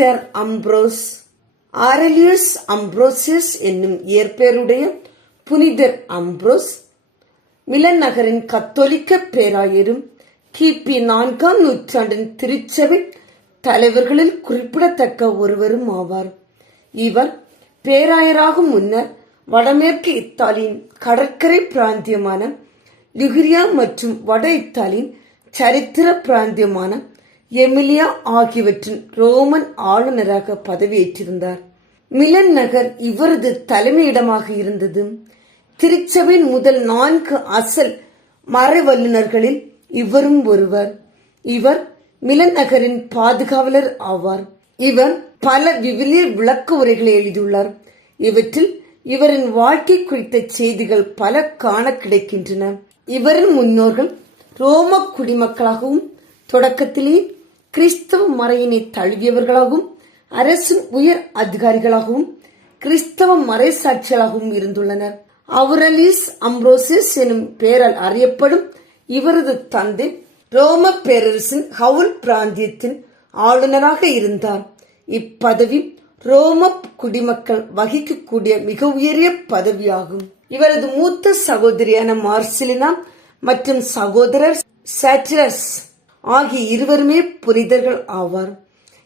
புனிதர் அம்ப்ரோஸ் ஆரலியஸ் அம்ப்ரோசியஸ் என்னும் இயற்பெயருடைய புனிதர் அம்ப்ரோஸ் மிலன் நகரின் கத்தோலிக்க பேராயரும் கிபி நான்காம் நூற்றாண்டின் திருச்சபை தலைவர்களில் குறிப்பிடத்தக்க ஒருவரும் ஆவார். இவர் பேராயராகும் முன்னர் வடமேற்கு இத்தாலியின் கடற்கரை பிராந்தியமான லிகுரியா மற்றும் வட இத்தாலியின் சரித்திர பிராந்தியமான எமிலியா ஆகியவற்றின் ரோமன் ஆளுநராக பதவியேற்றிருந்தார். மிலன் நகர் இவரது தலைமையிடமாக இருந்தது. திருச்சபையின் முதல் நான்கு அசல் மறைவல்லுநர்களில் இவரும் ஒருவர். இவர் மிலன் நகரின் பாதுகாவலர் ஆவார். இவர் பல விவிலிய விளக்க உரைகளை எழுதியுள்ளார். இவற்றில் இவரின் வாழ்க்கை குறித்த செய்திகள் பல காண கிடைக்கின்றன. இவரின் முன்னோர்கள் ரோம குடிமக்களாகவும் தொடக்கத்திலேயே கிறிஸ்தவ மறையினை தழுவியவர்களாகவும் அரசின் உயர் அதிகாரிகளாகவும் கிறிஸ்தவ மறை மறைசாட்சிகளாகவும் இருந்துள்ளனர். அவுரலிஸ் அம்ப்ரோசிஸ் எனும் பெயரால் அறியப்படும் இவரது தந்தை ரோம பேரரசின் ஹவுல் பிராந்தியத்தின் ஆளுநராக இருந்தார். இப்பதவி ரோம குடிமக்கள் வகிக்கக்கூடிய மிக உயரிய பதவியாகும். இவரது மூத்த சகோதரியான மார்சிலினா மற்றும் சகோதரர் சாட்டிரஸ் ஆகிய இருவருமே புனிதர்கள் ஆவார்.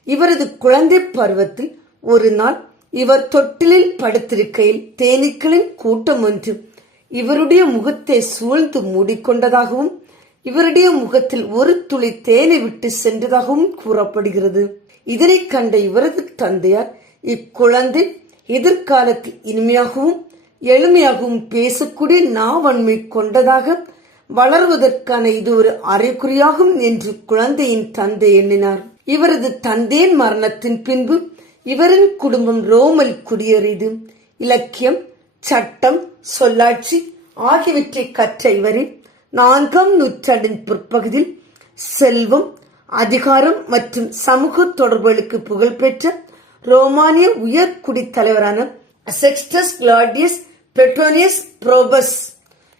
இவரது குழந்தை பருவத்தில் ஒரு நாள் இவர் தொட்டிலில் படுத்திருக்கையில் தேனீக்களின் கூட்டம் ஒன்று இவருடைய முகத்தை சூழ்ந்து மூடிக்கொண்டதாகவும் இவருடைய முகத்தில் ஒரு துளி தேனை விட்டு சென்றதாகவும் கூறப்படுகிறது. இதனை கண்ட இவரது தந்தையார் இக்குழந்தை எதிர்காலத்தில் இனிமையாகவும் எளிமையாகவும் பேசக்கூடிய நாவன்மை கொண்டதாக வளர்வதற்கான இது ஒரு அறிகுறியாகும் என்று குழந்தையின் தந்தை எண்ணினார். இவரது தந்தையின் மரணத்தின் பின்பு இவரின் குடும்பம் ரோமில் குடியேறியது. இலக்கியம் சட்டம் சொல்லாட்சி ஆகியவற்றை கற்ற இவரின் நான்காம் நூற்றாண்டின் பிற்பகுதியில் செல்வம் அதிகாரம் மற்றும் சமூக தொடர்புகளுக்கு புகழ்பெற்ற ரோமானிய உயர் குடித்தலைவரான செக்ஸ்டஸ் கிளாடியஸ் பெட்ரோனியஸ் புரோபஸ்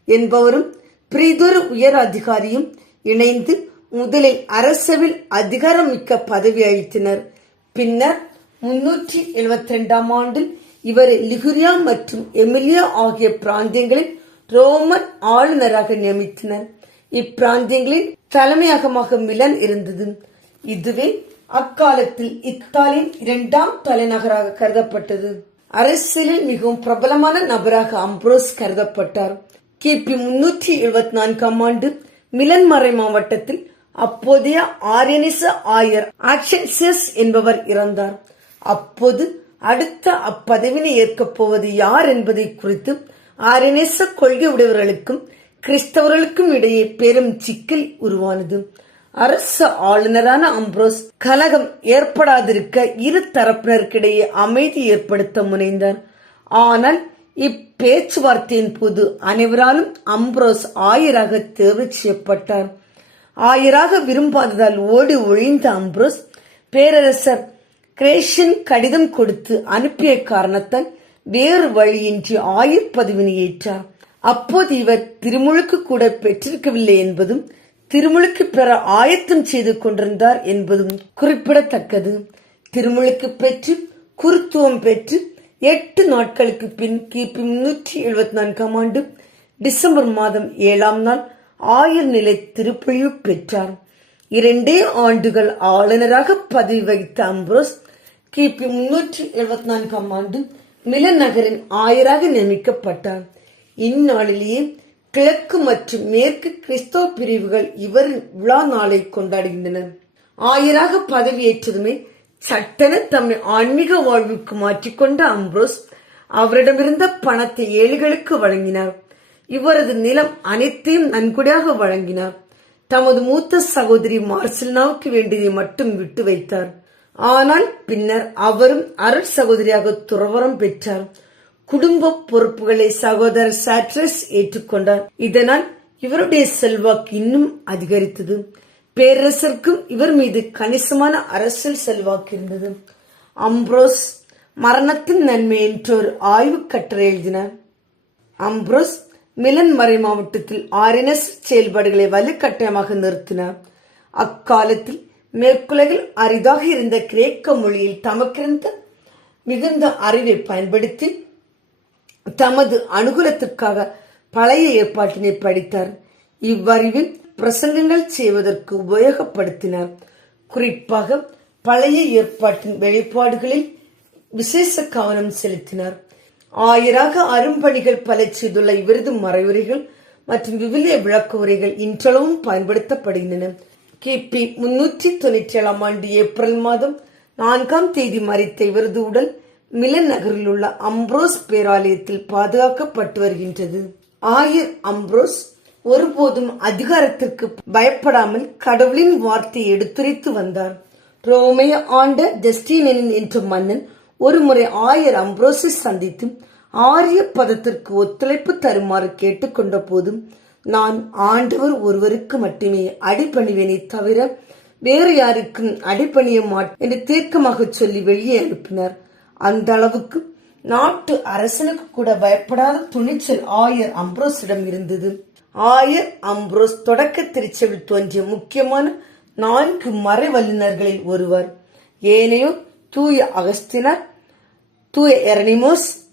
என்பவரும் பிரிதொரு உயர் அதிகாரியும் இணைந்து முதலில் அரசவில் அதிகாரமிக்க பதவி அளித்தனர். பின்னர் முன்னூற்றி எழுபத்தி ரெண்டாம் ஆண்டில் இவரை லிகுரியா மற்றும் எமிலியா ஆகிய பிராந்தியங்களில் ரோமன் ஆளுநராக நியமித்தனர். இப்பிராந்தியங்களின் தலைமையகமாக மிலன் இருந்தது. இதுவே அக்காலத்தில் இத்தாலியின் இரண்டாம் தலைநகராக கருதப்பட்டது. அரசியலில் மிகவும் பிரபலமான நபராக அம்ப்ரோஸ் கருதப்பட்டார். கிபி முன்னூற்றி எழுபத்தி நான்காம் ஆண்டு மிலன்மறை மாவட்டத்தில் அப்போதைய ஆரியனிச ஆயர் ஆக்ஷன்சியஸ் என்பவர் இறந்தார். அப்போது அடுத்த அப்பதவினை ஏற்கப் போவது யார் என்பதை குறித்து ஆரியனிச கொள்கை உடையவர்களுக்கும் கிறிஸ்தவர்களுக்கும் இடையே பெரும் சிக்கல் உருவானது. அரசு ஆளுநரான அம்ப்ரோஸ் கலகம் ஏற்படாதிருக்க இரு தரப்பினருக்கிடையே அமைதி ஏற்படுத்த முனைந்தார். ஆனால் இப்பேச்சுவார்த்தையின் போது அனைவராலும் அம்ப்ரோஸ் ஆயராக தேர்வு செய்யப்பட்டார். ஆயராக விரும்பாததால் ஓடி ஒழிந்த அம்ப்ரோஸ் பேரரசர் கிரேஷன் கடிதம் கொடுத்து அனுப்பிய காரணத்தால் வேறு வழியின்றி ஆயுர் பதவினை ஏற்றார். அப்போது இவர் திருமுழுக்கு கூட பெற்றிருக்கவில்லை என்பதும் திருமுழுக்கு பெற ஆயத்தம் செய்து கொண்டிருந்தார் என்பதும் குறிப்பிடத்தக்கது. திருமுழுக்கு பெற்று குருத்துவம் பெற்று எட்டு நாட்களுக்கு பின் கிபி முன்னூற்றி எழுபத்தி நான்காம் ஆண்டு டிசம்பர் மாதம் ஏழாம் நாள் ஆயர் நிலை திருப்பழிவு பெற்றார். இரண்டே ஆண்டுகள் ஆளுநராக பதவி வகித்த அம்ப்ரோஸ் கிபி முன்னூற்றி எழுபத்தி நான்காம் ஆண்டு மிலன் நகரின் ஆயராக நியமிக்கப்பட்டார். இந்நாளிலேயே கிழக்கு மற்றும் மேற்கு கிறிஸ்தவ பிரிவுகள் இவரின் விழா நாளை கொண்டாடுகின்றன. ஆயராக பதவியேற்றதுமே சட்டென தம்மை ஆன்மீக வாழ்வுக்கு மாற்றிக்கொண்ட அம்ப்ரோஸ் அவரிடமிருந்த பணத்தை ஏழைகளுக்கு வழங்கினார். இவரது நிலம் அனைத்தையும் நன்கொடையாக வழங்கினார். தமது மூத்த சகோதரி மார்சில்னாவுக்கு வேண்டியதை மட்டும் விட்டு வைத்தார். ஆனால் பின்னர் அவரும் அருள் சகோதரியாக துறவரம் பெற்றார். குடும்ப பொறுப்புகளை சகோதரர் சாட்ரஸ் ஏற்றுக்கொண்டார். இதனால் இவருடைய செல்வாக்கு இன்னும் அதிகரித்தது. பேரரசருக்கும் இவர் மீது கணிசமான அரசியல் செல்வாக்கு இருந்தது. அம்ப்ரோஸ் மரணத்தின் நன்மை என்ற ஒரு ஆய்வு கட்டுரை எழுதினார் அம்ப்ரோஸ் மிலன் மறை மாவட்டத்தில் ஆர்என்எஸ் செயல்பாடுகளை வலுக்கட்டாயமாக நிறுத்தினார் அக்காலத்தில் மேற்குலகில் அரிதாக இருந்த கிரேக்க மொழியில் தமக்கிருந்த மிகுந்த அறிவை பயன்படுத்தி தமது அனுகூலத்திற்காக பழைய ஏற்பாட்டினை படித்தார். இவ்வறிவில் பிரசங்கங்கள் செய்வதற்கு உபயோகப்படுத்தினார். குறிப்பாக பழைய ஏற்பாட்டின் வெளிப்பாடுகளில் விசேஷ கவனம் செலுத்தினார். ஆயிராக அரும்பணிகள் பல செய்துள்ள இவரது மறைவுரைகள் மற்றும் விவிலிய விளக்கு உரைகள் இன்றளவும் பயன்படுத்தப்படுகின்றன. கிபி முன்னூற்றி தொண்ணூற்றி ஏழாம் ஆண்டு ஏப்ரல் மாதம் நான்காம் தேதி மறைத்த இவரது உடல் மிலன் நகரில் உள்ள அம்ப்ரோஸ் பேராலயத்தில் பாதுகாக்கப்பட்டு வருகின்றது. ஆயர் அம்ப்ரோஸ் ஒருபோதும் அதிகாரத்திற்கு பயப்படாமல் கடவுளின் வார்த்தையை எடுத்துரைத்து வந்தார். ரோமைய ஆண்ட ஜஸ்டினின் என்ற மன்னன் ஒருமுறை ஆயர் அம்ப்ரோஸை சந்தித்து ஆரிய பதத்திற்கு ஒத்துழைப்பு தருமாறு கேட்டுக்கொண்ட போதும் நான் ஆண்டவர் ஒருவருக்கு மட்டுமே அடிபணிவேனே தவிர வேறு யாருக்கும் அடிபணிய மாட்டேன் என்று தீர்க்கமாக சொல்லி வெளியே அனுப்பினார். அந்த அளவுக்கு நாட்டு அரசனுக்கு கூட பயப்படாத துணிச்சல் ஆயர் அம்ப்ரோஸிடம் இருந்தது. ஆயர் அம்ப்ரோஸ் தொடக்க திருச்செவில் தோன்றிய முக்கியமான நான்கு மறை வல்லுநர்களில் ஒருவர். ஏனையோர் தூய அகஸ்தினர் தூய எரனிமோஸ்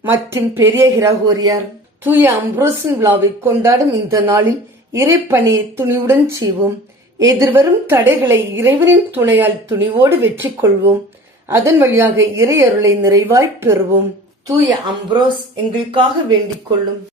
மற்றும் பெரிய ஹிராகோரியார். தூய அம்ப்ரோசின் விழாவை கொண்டாடும் இந்த நாளில் இறைப்பணியை துணிவுடன் செய்வோம். எதிர்வரும் தடைகளை இறைவனின் துணையால் துணிவோடு வெற்றி கொள்வோம் அதன் வழியாக இறை அருளை நிறைவாய்ப் பெறுவோம். தூய அம்ப்ரோஸ் எங்களுக்காக வேண்டிக் கொள்ளும்.